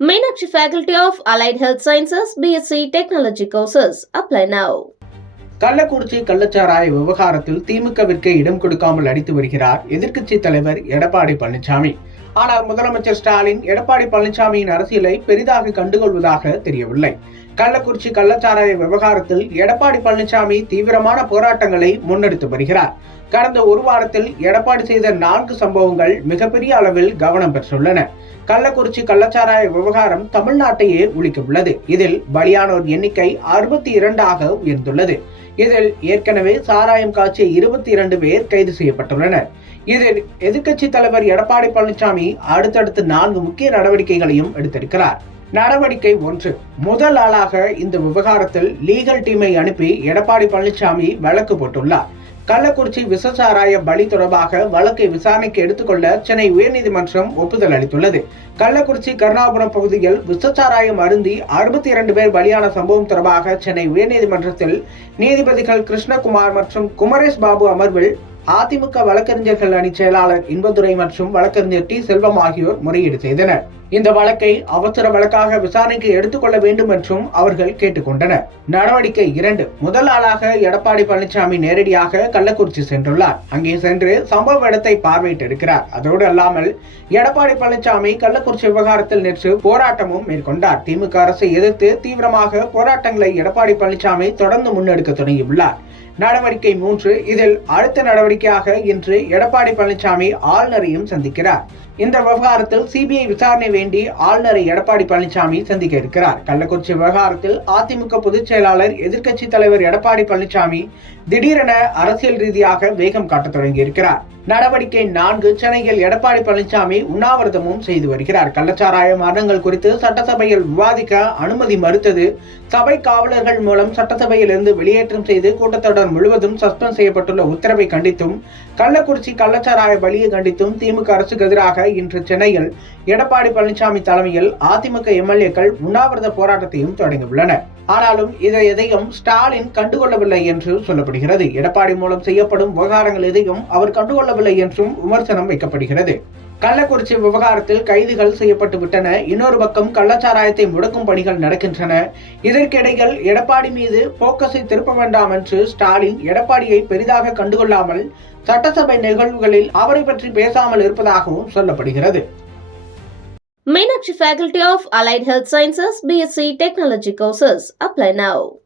Meenakshi Faculty of Allied Health Sciences, BSc Technology courses. Apply now. Kallakurichi கள்ளச்சாராய விவகாரத்தில் திமுகவிற்கு இடம் கொடுக்காமல் அடித்து வருகிறார் எதிர்க்கட்சி தலைவர் எடப்பாடி பழனிசாமி ஆனால் முதலமைச்சர் ஸ்டாலின் எடப்பாடி பழனிசாமியின் அரசியலை பெரிதாக கண்டுகொள்வதாக தெரியவில்லை கள்ளக்குறிச்சி கள்ளச்சாராய விவகாரத்தில் எடப்பாடி பழனிசாமி தீவிரமான போராட்டங்களை முன்னெடுத்து வருகிறார் கடந்த ஒரு வாரத்தில் எடப்பாடி செய்த நான்கு சம்பவங்கள் மிகப்பெரிய அளவில் கவனம் பெற்றுள்ளன கள்ளக்குறிச்சி கள்ளச்சாராய விவகாரம் தமிழ்நாட்டையே உள்ளது இதில் பலியானோர் எண்ணிக்கை அறுபத்தி இரண்டாக உயர்ந்துள்ளது. இதில் ஏற்கனவே சாராயம் காய்ச்சிய இருபத்தி இரண்டு பேர் கைது செய்யப்பட்டுள்ளனர். இதில் எதிர்க்கட்சி தலைவர் எடப்பாடி பழனிசாமி அடுத்தடுத்து நான்கு முக்கிய நடவடிக்கைகளையும் எடுத்திருக்கிறார். நடவடிக்கை ஒன்று. முதல் ஆளாக இந்த விவகாரத்தில் லீகல் டீமை அனுப்பி எடப்பாடி பழனிசாமி வழக்கு போட்டுள்ளார். கள்ளக்குறிச்சி விசசாராய பலி தொடர்பாக வழக்கை விசாரணைக்கு எடுத்துக்கொள்ள சென்னை உயர்நீதிமன்றம் ஒப்புதல் அளித்துள்ளது. கள்ளக்குறிச்சி கருணாபுரம் பகுதியில் விசச்சாராயம் அருந்தி அறுபத்தி இரண்டு பேர் பலியான சம்பவம் தொடர்பாக சென்னை உயர்நீதிமன்றத்தில் நீதிபதிகள் கிருஷ்ணகுமார் மற்றும் குமரேஷ் பாபு அமர்வில் அதிமுக வழக்கறிஞர்கள் அணி செயலாளர் இன்பதுரை மற்றும் வழக்கறிஞர் டி. செல்வம் ஆகியோர் முறையீடு செய்தனர். இந்த வழக்கை அவசர வழக்காக விசாரணைக்கு எடுத்துக்கொள்ள வேண்டும் என்றும் அவர்கள் கேட்டுக்கொண்டனர். நடவடிக்கை இரண்டு. முதல் ஆளாக எடப்பாடி பழனிசாமி நேரடியாக கள்ளக்குறிச்சி சென்றுள்ளார். அங்கே சென்று சம்பவ இடத்தை பார்வையிட்டிருக்கிறார். அதோடு அல்லாமல் எடப்பாடி பழனிசாமி கள்ளக்குறிச்சி விவகாரத்தில் நேற்று போராட்டமும் மேற்கொண்டார். திமுக அரசை எதிர்த்து தீவிரமாக போராட்டங்களை எடப்பாடி பழனிசாமி தொடர்ந்து முன்னெடுக்க தொடங்கியுள்ளார். நடவடிக்கை மூன்று. இதில் அடுத்த நடவடிக்கையாக இன்று எடப்பாடி பழனிசாமி ஆளுநரையும் சந்திக்கிறார். இந்த விவகாரத்தில் சிபிஐ விசாரணை வேண்டி ஆளுநரை எடப்பாடி பழனிசாமி சந்திக்க இருக்கிறார். கள்ளக்குறிச்சி விவகாரத்தில் அதிமுக பொதுச் செயலாளர் எதிர்க்கட்சித் தலைவர் எடப்பாடி பழனிசாமி திடீரென அரசியல் ரீதியாக வேகம் காட்டத் தொடங்கியிருக்கிறார். நடவடிக்கை நான்கு சென்னையில் எடப்பாடி பழனிசாமி உண்ணாவிரதமும் செய்து வருகிறார். கள்ளச்சாராய மரணங்கள் குறித்து சட்டசபையில் விவாதிக்க அனுமதி மறுத்தது. சபை காவலர்கள் மூலம் சட்டசபையில் இருந்து வெளியேற்றம் செய்து கூட்டத்தொடர் முழுவதும் சஸ்பெண்ட் செய்யப்பட்டுள்ள உத்தரவை கண்டித்தும் கள்ளக்குறிச்சி கள்ளச்சாராய பலியை கண்டித்தும் திமுக அரசுக்கு எதிராக இன்று சென்னையில் எடப்பாடி பழனிசாமி தலைமையில் அதிமுக எம்எல்ஏக்கள் உண்ணாவிரத போராட்டத்தையும் தொடங்கியுள்ளனர். ஆனாலும் இதை எதையும் ஸ்டாலின் கண்டுகொள்ளவில்லை என்று சொல்லப்படுகிறது. எடப்பாடி மூலம் செய்யப்படும் விவகாரங்கள் எதையும் அவர் கண்டுகொள்ளவில்லை என்றும் விமர்சனம் வைக்கப்படுகிறது. கள்ளக்குறிச்சி விவகாரத்தில் கைதுகள் செய்யப்பட்டு விட்டன. இன்னொரு பக்கம் கள்ளச்சாராயத்தை முடக்கும் பணிகள் நடக்கின்றன. இதற்கிடையில் எடப்பாடி மீது போக்கஸை திருப்ப வேண்டாம் என்று ஸ்டாலின் எடப்பாடியை பெரிதாக கண்டுகொள்ளாமல் சட்டசபை நிகழ்வுகளில் அவரை பற்றி பேசாமல் இருப்பதாகவும் சொல்லப்படுகிறது. Meenakshi Faculty of Allied Health Sciences, BSc Technology courses. Apply now.